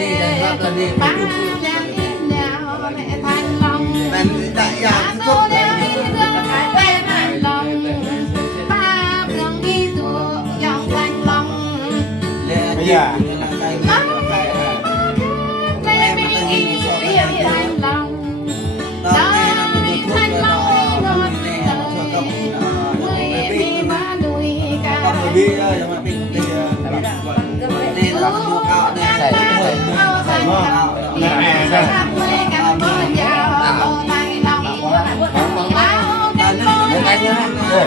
นี่นะครับตอนนี้มันจุดมันแต่อยากทุกอย่างไม่อยากđi giờ mà mình đi đi làm mua cao nàyใส่หม้อแม่ใส่ยังไงเนี่ย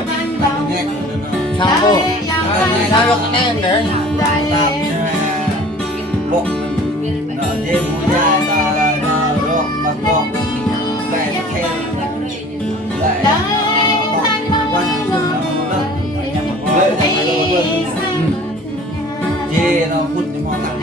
ชาวโบชาวโลกแน่เลยบกเนาะเจมูยาตาเนาะโรคบักบอกแก่แค่เจเราพูดในมอกัน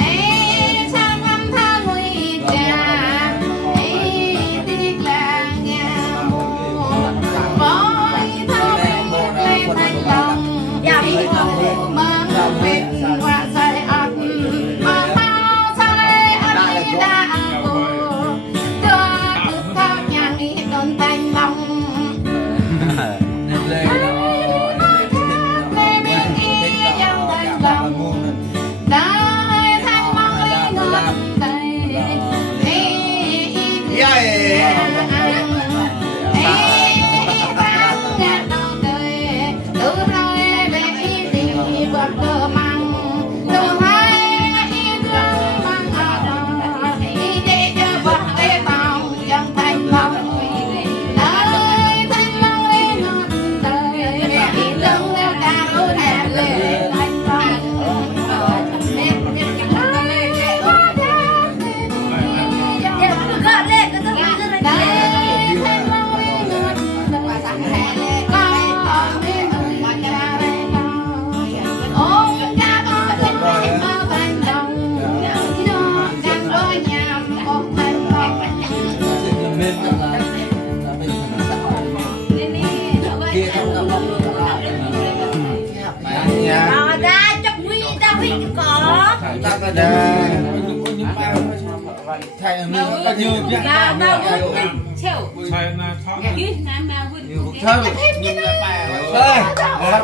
ใช่มีก็ยืมมาเชี่ยวใช่นาท้องยืมมาวุ่นเท่ายืมมาแปะเฮ้ยครับ